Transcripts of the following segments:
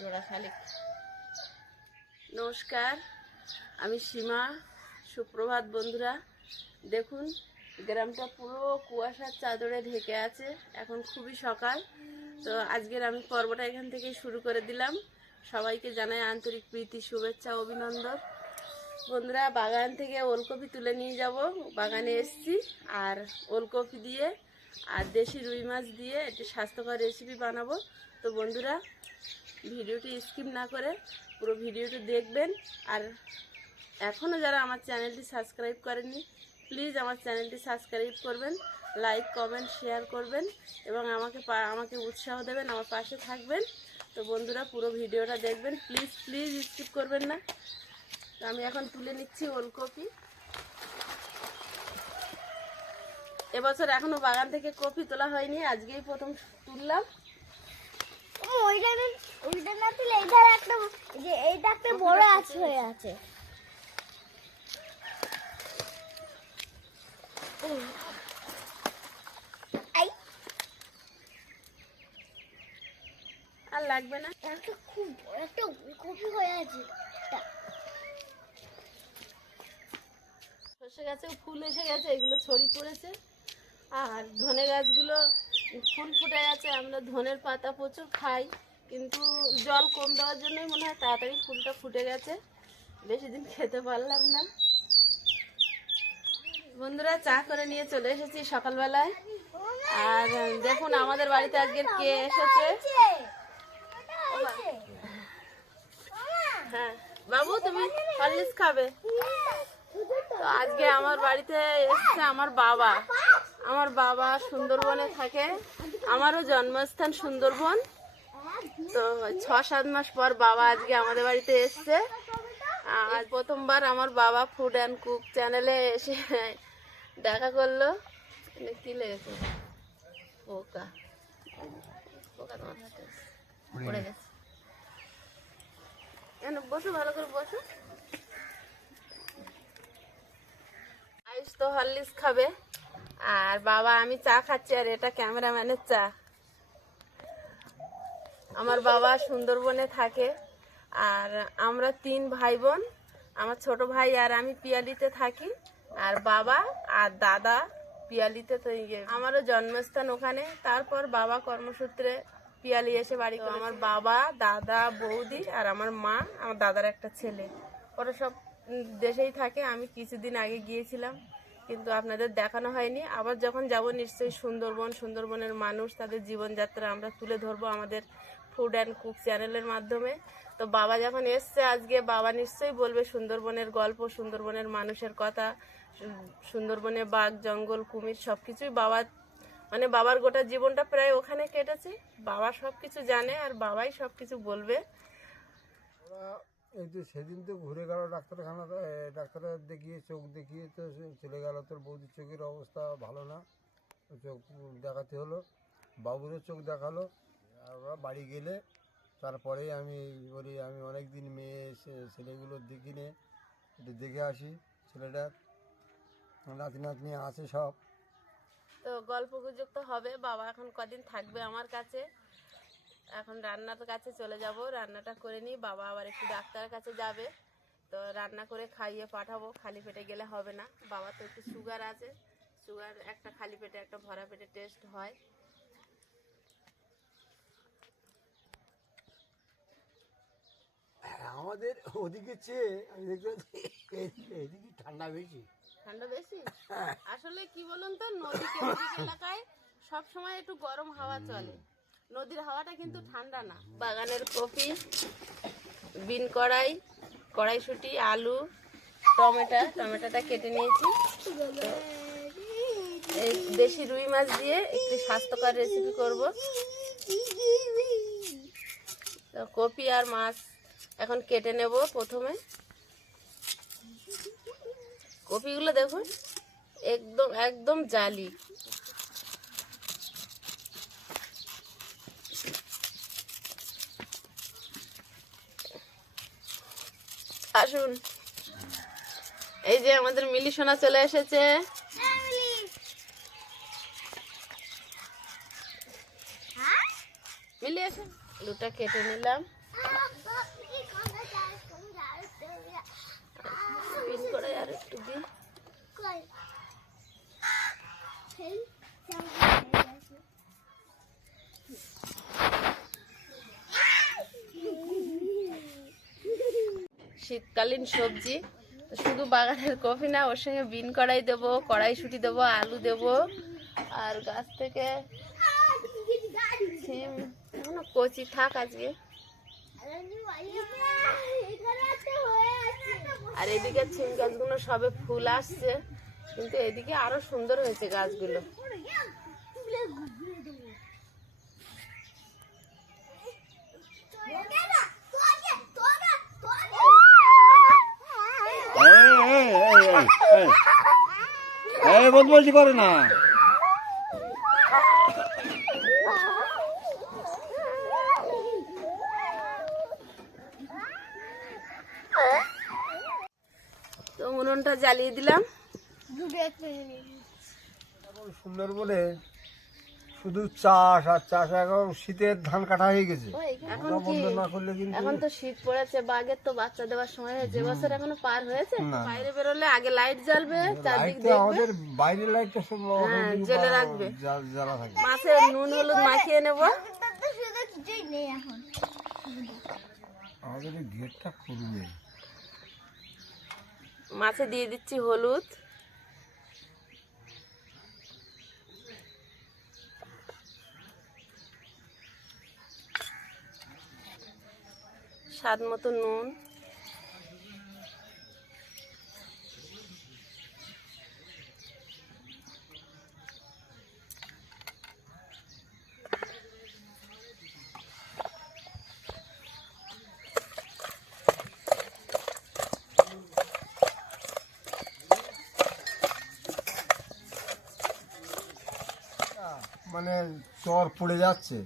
জোড়া শালিক। নমস্কার, আমি সীমা। সুপ্রভাত বন্ধুরা। দেখুন গ্রামটা পুরো কুয়াশার চাদরে ঢেকে আছে। এখন খুবই সকাল। তো আজকের আমি পর্বটা এখান থেকেই শুরু করে দিলাম। সবাইকে জানাই আন্তরিক প্রীতি, শুভেচ্ছা, অভিনন্দন। বন্ধুরা, বাগান থেকে ওলকপি তুলে নিয়ে যাব। বাগানে এসেছি, আর ওলকপি দিয়ে আর দেশি রুই মাছ দিয়ে একটি স্বাস্থ্যকর রেসিপি বানাবো। তো বন্ধুরা, ভিডিওটি স্কিপ না করে পুরো ভিডিওটি দেখবেন। আর এখনও যারা আমার চ্যানেলটি সাবস্ক্রাইব করেননি, প্লিজ আমার চ্যানেলটি সাবস্ক্রাইব করবেন, লাইক, কমেন্ট, শেয়ার করবেন এবং আমাকে উৎসাহ দেবেন, আমার পাশে থাকবেন। তো বন্ধুরা, পুরো ভিডিওটা দেখবেন, প্লিজ প্লিজ স্কিপ করবেন না। তো আমি এখন তুলে নিচ্ছি ওলকপি। এবছর এখনো বাগান থেকে কপি তোলা হয়নি, আজকেই প্রথম তুললাম। ওইটা না তুলে এইধার একটা, যে এইটা একটা বড় আঁচ হয়ে আছে। আর লাগবে না, একটা খুব বড় একটা কপি হয়ে আছে। সর্ষে গাছেও ফুল এসে গেছে, এগুলো ছড়ি পড়েছে। আর ধনে গাছগুলো ফুল ফুটে গেছে। আমরা ধনের পাতা প্রচুর খাই, কিন্তু জল কম দেওয়ার জন্যই মনে হয় তাড়াতাড়ি ফুলটা ফুটে গেছে, বেশি দিন খেতে পারলাম না। বন্ধুরা, চা করে নিয়ে চলে এসেছি সকালবেলায়। আর দেখুন আমাদের বাড়িতে আজকের কে এসেছে। হ্যাঁ বাবু, তুমি হরলিক্স খাবে? তো আজকে আমার বাড়িতে এসেছে আমার বাবা। আমার বাবা সুন্দরবনে থাকে, আমারও জন্মস্থান সুন্দরবন। তো 6-7 মাস পর বাবা আজকে আমাদের বাড়িতে এসছে। আর প্রথমবার আমার বাবা ফুড অ্যান্ড কুক চ্যানেলে এসে দেখা করলো। কি লেগেছে? পোকা পোকা তোমার হাতে পড়ে গেছে। কেন? বসো, ভালো করে বসো। আইস তো হরলিক্স খাবে, আর বাবা আমি চা খাচ্ছি, আর এটা ক্যামেরাম্যানের চা। আমার বাবা সুন্দরবনে থাকে, আর আমরা 3 ভাই বোন। আমার ছোট ভাই আর আমি পিয়ালিতে থাকি, আর বাবা আর দাদা পিয়ালিতে। তো আমারও জন্মস্থান ওখানে। তারপর বাবা কর্মসূত্রে পিয়ালি এসে বাড়ি। আমার বাবা, দাদা, বৌদি আর আমার মা, আমার দাদার একটা ছেলে, ওরা সব দেশেই থাকে। আমি কিছুদিন আগে গিয়েছিলাম, কিন্তু আপনাদের দেখানো হয়নি। আবার যখন যাব নিশ্চয়ই সুন্দরবনের মানুষ, তাদের জীবনযাত্রা আমরা তুলে ধরবো আমাদের ফুড অ্যান্ড কুক চ্যানেলের মাধ্যমে। তো বাবা যখন এসছে আজকে, বাবা নিশ্চয়ই বলবে সুন্দরবনের গল্প, সুন্দরবনের মানুষের কথা, সুন্দরবনে বাঘ, জঙ্গল, কুমির সব কিছুই বাবার গোটা জীবনটা প্রায় ওখানে কেটেছে। বাবা সব কিছু জানে, আর বাবাই সব কিছু বলবে। এই তো সেদিন তো ঘুরে গেল ডাক্তারখানাতে, ডাক্তার দেখিয়ে চোখ দেখিয়ে তো চলে গেল। তোর বৌদির চোখের অবস্থা ভালো না, চোখ দেখাতে হলো। বাবুরও চোখ দেখালো। আমরা বাড়ি গেলে তারপরেই আমি বলি, আমি অনেক দিন মেয়ে ছেলেগুলো দেখিনি, একটু দেখে আসি। ছেলেটার নাতি নাতনি আছে সব। তো গল্প গুজব তো হবে। বাবা এখন কদিন থাকবে আমার কাছে। এখন রান্নার কাছে চলে যাব, রান্নাটা করে নিই। বাবা আবার একটু ডাক্তারের কাছে যাবে, তো রান্না করে খাইয়ে পাঠাবো। খালি পেটে গেলে হবে না। বাবা তো একটু সুগার আছে, সুগার একটা খালি পেটে একটা ভরা পেটে টেস্ট হয়। আমাদের ওদিকে চেয়ে আমি দেখলাম এদিকে ঠান্ডা বেশি। ঠান্ডা বেশি? আসলে কি বলুন তো, নদী কেন্দ্রিক এলাকায় সব সময় একটু গরম হাওয়া চলে, নদীর হাওয়াটা কিন্তু ঠান্ডা না। বাগানের কপি, বিন কড়াইশুঁটি, আলু, টমেটোটা কেটে নিয়েছি। এই দেশি রুই মাছ দিয়ে একটু স্বাস্থ্যকর রেসিপি করব। তো কপি আর মাছ এখন কেটে নেব। প্রথমে কপিগুলো দেখুন, একদম একদম জালি। আসুন, এই যে আমাদের মিলি সোনা চলে এসেছে। মিলি এসে আলুটা কেটে নিলাম। পিন করে আর একটু দিই। শীতকালীন সবজি, শুধু বাগানের কফি না, ওর সঙ্গে বিন কড়াই দেবো, কড়াইশুঁটি দেবো, আলু দেবো, আর গাছ থেকে সিম কচি থাক আজকে। আর এদিকে সিম গাছগুলো সবে ফুল আসছে, কিন্তু এদিকে আরো সুন্দর হয়েছে গাছগুলো। বদমাইশি করে না। তো উনুনটা জ্বালিয়ে দিলাম। সুন্দরবনে শুধু চাষ আর চাষ, এখন শীতের ধান কাটা হয়ে গেছে। এখন কি, বন্ধ না করলে কিন্তু এখন তো শীত পড়েছে, বাঘের তো বাচ্চা দেওয়ার সময় হয়েছে, বছর এখনো পার হয়েছে। বাইরে বেরোলে আগে লাইট জ্বালবে, চারদিক দেখবে। আমাদের বাইরের লাইটটা সব জ্বেলে রাখবে। জ্বালা থাকে। মাছে নুন হলুদ মাখিয়ে নেব। আমাদের গেটটা খুলবে। মাছে দিয়ে দিচ্ছি হলুদ, স্বাদ মতো নুন, মানে চর পড়ে যাচ্ছে।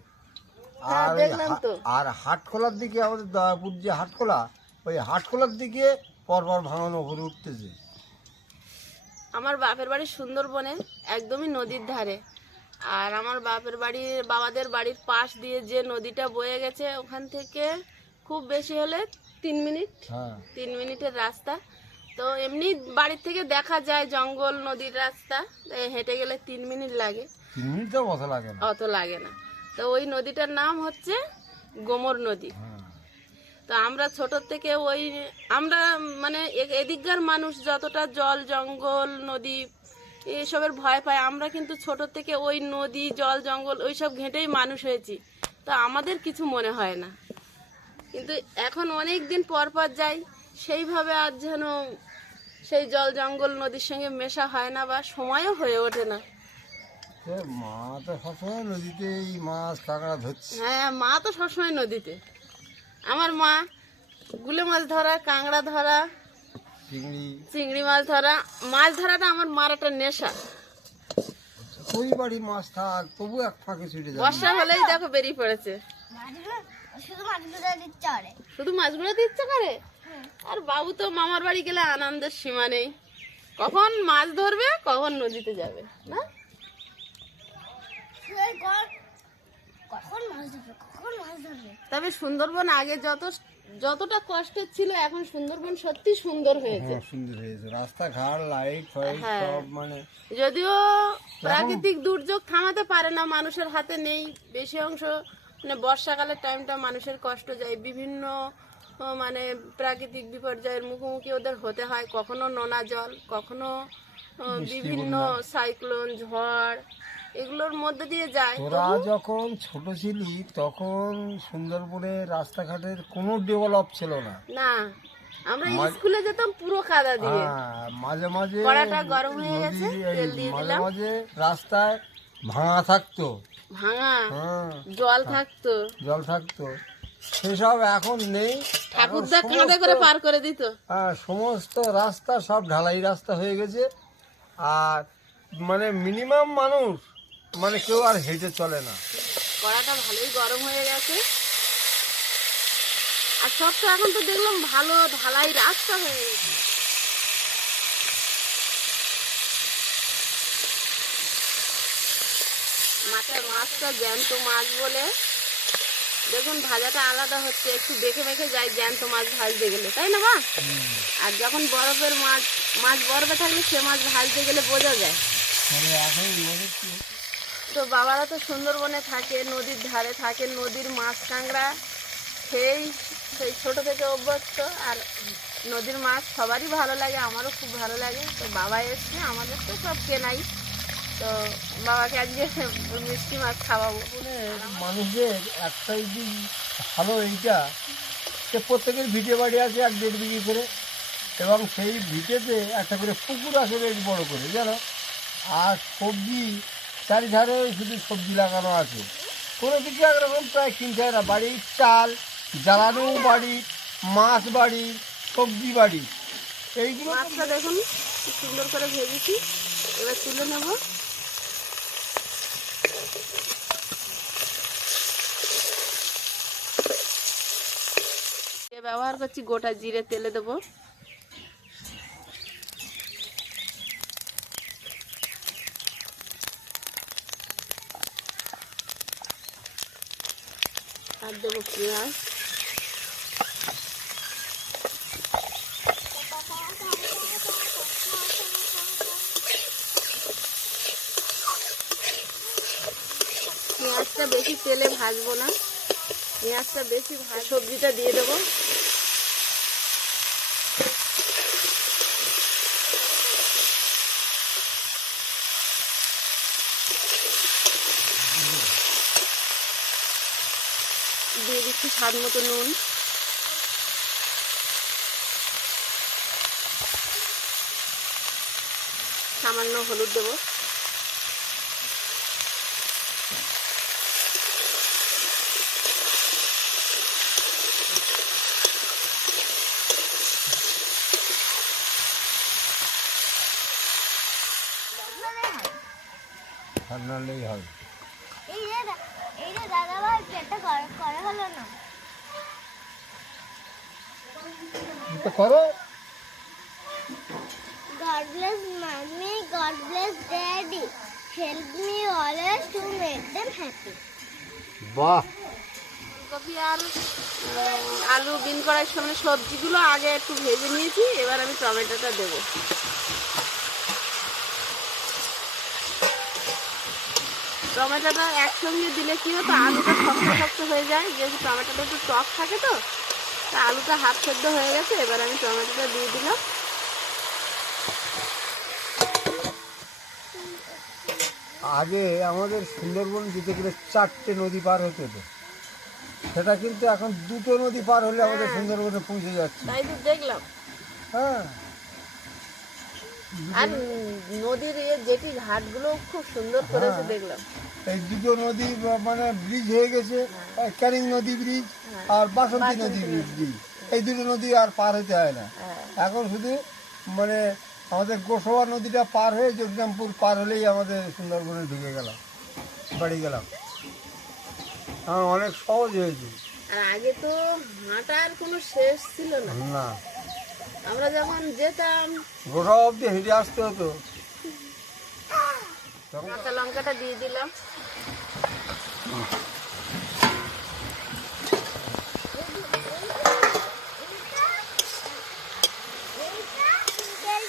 হ্যাঁ, আর দেখলাম তো। আর হাটখোলার দিকে, আমাদের দয়াপুর যে হাটখোলা, ওই হাটখোলার দিকে পরপর ভাঙানো করে উঠতেছে। আমার বাপের বাড়ি সুন্দরবনে, একদমই নদীর ধারে। আর আমার বাবাদের বাড়ির পাশ দিয়ে যে নদীটা বয়ে গেছে, ওখান থেকে খুব বেশি হলে 3 মিনিট, হ্যাঁ, 3 মিনিটের রাস্তা। তো এমনি বাড়ির থেকে দেখা যায় জঙ্গল, নদীর রাস্তা, হেঁটে গেলে 3 মিনিট লাগে। 3 মিনিট তো মতো লাগে না। অত লাগে না। তো ওই নদীটার নাম হচ্ছে গোমর নদী। তো আমরা ছোট থেকে আমরা মানে এদিককার মানুষ যতটা জল জঙ্গল নদী এসবের ভয় পায়, আমরা কিন্তু ছোট থেকে ওই নদী জল জঙ্গল ওইসব ঘেঁটেই মানুষ হয়েছি। তো আমাদের কিছু মনে হয় না, কিন্তু এখন অনেক দিন পর পর যাই, সেইভাবে আর যেন সেই জল জঙ্গল নদীর সঙ্গে মেশা হয় না, বা সময়ও হয়ে ওঠে না। মা তো সবসময় নদীতে এই মাছ কাঁকড়া ধরছে। হ্যাঁ, মা তো সবসময় নদীতে। আমার মা গুলে মাছ ধরা, কাঁকড়া ধরা, চিংড়ি মাছ ধরা। মাছ ধরাটা আমার মার একটা নেশা। ওই বাড়ি মাছ থাক, তবু এক ফাঁকে ছুটে যায়। বর্ষা হলেই দেখো বেরিয়ে পড়েছে, শুধু মাছগুলো ইচ্ছা করে। আর বাবু তো মামার বাড়ি গেলে আনন্দের সীমা নেই, কখন মাছ ধরবে, কখন নদীতে যাবে না। তবে সুন্দরবন আগে যতটা কষ্টের ছিল, এখন সুন্দরবন সত্যি সুন্দর হয়েছে। সুন্দর হয়েছে, রাস্তাঘাট, লাইট ফাইট সব। মানে যদিও প্রাকৃতিক দুর্যোগ থামাতে পারে না, মানুষের হাতে নেই। বেশি অংশ মানে বর্ষাকালের টাইমটা মানুষের কষ্ট যায়, বিভিন্ন মানে প্রাকৃতিক বিপর্যয়ের মুখোমুখি ওদের হতে হয়। কখনো নোনা জল, কখনো বিভিন্ন সাইক্লোন, ঝড়, এগুলোর মধ্যে দিয়ে যায়। তোরা যখন ছোট ছিলি তখন সুন্দরবনের রাস্তাঘাটের কোনো ডেভেলপ ছিল না। না, আমরা স্কুলে যেতাম পুরো কাদা দিয়ে। মাঝে মাঝে কড়াটা গরম হয়ে গেছে, তেল দিয়ে দিলাম। মাঝে রাস্তায় ভাঙা থাকতো, জল থাকতো, সেসব এখন নেই। ঠাকুরদা কাঁধে করে পার করে দিত। সমস্ত রাস্তা সব ঢালাই রাস্তা হয়ে গেছে। আর মানে মিনিমাম মানুষ মানে কেউ আর হেঁটে চলে না। কড়াটা ভালোই গরম হয়ে গেছে। আর সব তো এখন তো দেখলাম ভালো ঢালাই রাস্তা হয়ে গেছে। মাছের মাছটা জ্যান্ত মাছ বলে দেখুন ভাজাটা আলাদা হচ্ছে, একটু দেখে মেখে যায় জ্যান্ত মাছ ভাজতে গেলে, তাই না মা? আর যখন বরফের মাছ মাছ বরফে থাকলে সে মাছ ভাজতে গেলে বোঝা যায়। তো বাবারা তো সুন্দরবনে থাকে, নদীর ধারে থাকে, নদীর মাছ কাঁকড়া সেই ছোট থেকে অভ্যস্ত। আর নদীর মাছ সবারই ভালো লাগে, আমারও খুব ভালো লাগে। তো বাবা এসছে, আমাদের তো সব কেনাই, তো বাবাকে আজকে মিষ্টি মাছ খাওয়াবো। মানুষদের একটাই দিন ভালো এইটা, যে প্রত্যেকের ভিটে বাড়ি আছে 1-1.5 বিঘি করে, এবং সেই ভিটেতে একটা করে পুকুর আছে বেশ বড় করে, জানো। আর সবজি চারিধারে শুধু সবজি লাগানো আছে, কোনো কিছু একরকম প্রায় কিনতে হয় না। বাড়ির চাল, জ্বালানো বাড়ি, মাছ বাড়ি, সবজি বাড়ি, এইগুলো। মাছটা দেখুন কি সুন্দর করে ভেজেছি, এবার তুলে নেব। ব্যবহার করছি গোটা জিরে, তেলে দেবো। আর দেবো পেঁয়াজ, পেঁয়াজটা বেশি তেলে ভাজবো না, পেঁয়াজটা বেশি সবজিটা দিয়ে দেবো। দিয়ে দিচ্ছি স্বাদ মতো নুন, সামান্য হলুদ দেবো। ঠান্ডালেই হবে। এই রে দাদা ভাই, পেটটা করে হলো না। তো করো। God bless mommy, God bless daddy. Help me always to make them happy. বাহ। ফুলকপি আর আলু বিন করার সামনে সবজিগুলো আগে একটু ভেজে নিয়েছি, এবার আমি টমেটোটা দেবো। টমেটোটা একসঙ্গে দিলে কি হতো, আলুটা শক্ত শক্ত হয়ে যায়, যেহেতু টমেটোটা একটু টক থাকে, তো আলুটা হাফ সেদ্ধ হয়ে গেছে। এবার আমি টমেটোটা দিয়ে দিলাম। আগে আমাদের সুন্দরবন যেতে গেলে 4টে নদী পার হতে হতো, সেটা কিন্তু এখন 2টো নদী পার হলে আমাদের সুন্দরবনে পৌঁছে যাচ্ছে। তাই তো দেখলাম। হ্যাঁ, আর নদীর জেটি ঘাটগুলো খুব সুন্দর করেছে দেখলাম। এই 2টো নদী মানে ব্রিজ হয়ে গেছে, ক্যানিং নদী ব্রিজ আর বাসন্তী নদী ব্রিজ। এই 2টো নদী আর পার হতে হয় না। এখন শুধু মানে আমাদের গোসবা নদীটা পার হয়ে জগদমপুর পার হলেই আমাদের সুন্দরবনে ঢুকে গেলাম, বাড়ি গেলাম। অনেক সহজ হয়েছে। আর আগে তো হাঁটার কোনো শেষ ছিল না, না, আমরা যখন যেতাম গোসবা অব্দি হেঁটে আসতে হতো। কাঁচা লঙ্কাটা দিয়ে দিলাম।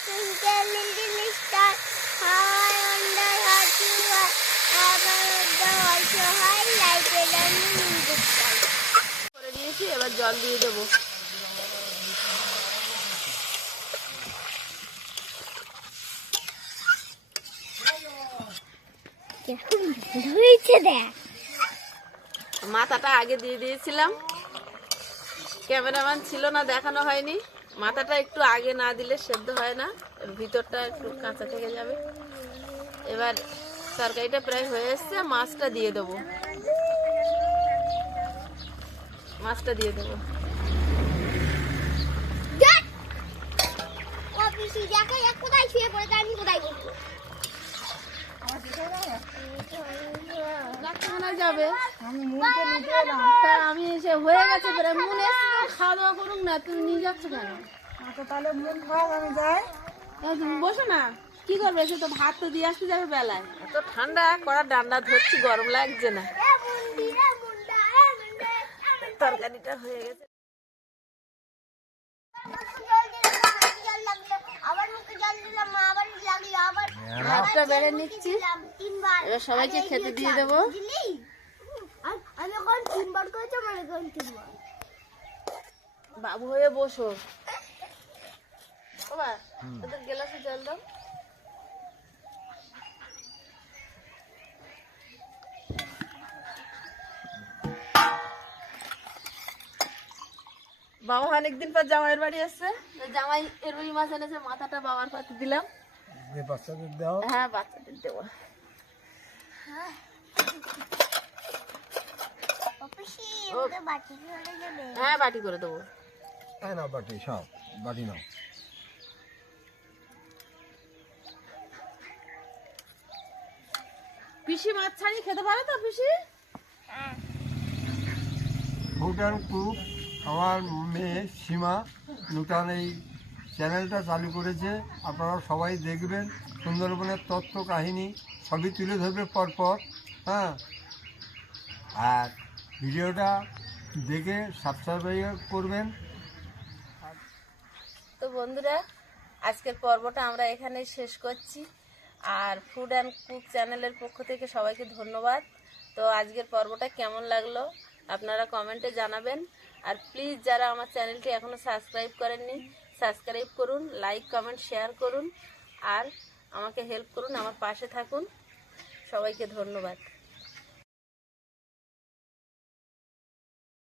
Twinkle little star, how I wonder what you are. Above the world so high, like a diamond in the sky. করে দিয়েছি, এবার জল দিয়ে দেবো। কেমন হয়েছে দেখ। মাথাটা আগে দিয়ে দিয়েছিলাম, ক্যামেরাম্যান ছিল না, দেখানো হয়নি। মাথাটা একটু আগে না দিলে সেদ্ধ হয় না, ভিতরটা একটু কাঁচা থেকে যাবে। এবার তরকারিটা প্রায় হয়ে এসছে, মাছটা দিয়ে দেবো। মাছটা দিয়ে দেবো। কোথায় শুয়ে পড়ে, আমি কোথায় বসবো? ডাক্তারখানায় যাবে, তা আমি এসে হয়ে গেছে প্রায়, মন এসছে খাওয়া দাওয়া করুক না, তুমি নিয়ে যাচ্ছ কেন? তাহলে মন খারাপ, আমি যাই। তুমি বসো না, কি করবে? সে তো ভাত তো দিয়ে আসতে যাবে বেলায়। এত ঠান্ডা, কড়া ডান্ডা ধরছি, গরম লাগছে না। তরকারিটা হয়ে গেছে। ভাতটা বেড়ে নিচ্ছি, এবার সবাইকে খেতে দিয়ে দেবো। আমি এখন 3 বার করেছি, আমার এখন 3 বার। বাবু হয়ে বসো বাবা, তোদের গ্লাসে জল দাও। বাবা অনেকদিন পর জামাইয়ের বাড়ি আসছে, জামাই এর রুই মাছ এনেছে, মাথাটা বাবার পাতে দিলাম। বাচ্চাদের দাও। হ্যাঁ বাচ্চাদের দেবো। অপিসি ওটা বাটি করে দেবে। হ্যাঁ বাটি করে দেবো। হ্যাঁ না বাটি সব বাটি নাও। পিসি মাছ ছাড়িয়ে খেতে পারে তো পিসি? ফুড অ্যান্ড কুক আমার মেয়ে সীমা নূতন এই চ্যানেলটা চালু করেছে। আপনারা সবাই দেখবেন, সুন্দরবনের তথ্য কাহিনী সবই তুলে ধরবে পরপর। হ্যাঁ, আর ভিডিওটা দেখে সাবস্ক্রাইব করবেন। তো বন্ধুরা, আজকের পর্বটা আমরা এখানেই শেষ করছি। আর ফুড অ্যান্ড কুক চ্যানেলের পক্ষ থেকে সবাইকে ধন্যবাদ। তো আজকের পর্বটা কেমন লাগলো আপনারা কমেন্টে জানাবেন। আর প্লিজ যারা আমার চ্যানেলটি এখনও সাবস্ক্রাইব করেননি, সাবস্ক্রাইব করুন, লাইক কমেন্ট শেয়ার করুন, আর আমাকে হেল্প করুন, আমার পাশে থাকুন। সবাইকে ধন্যবাদ।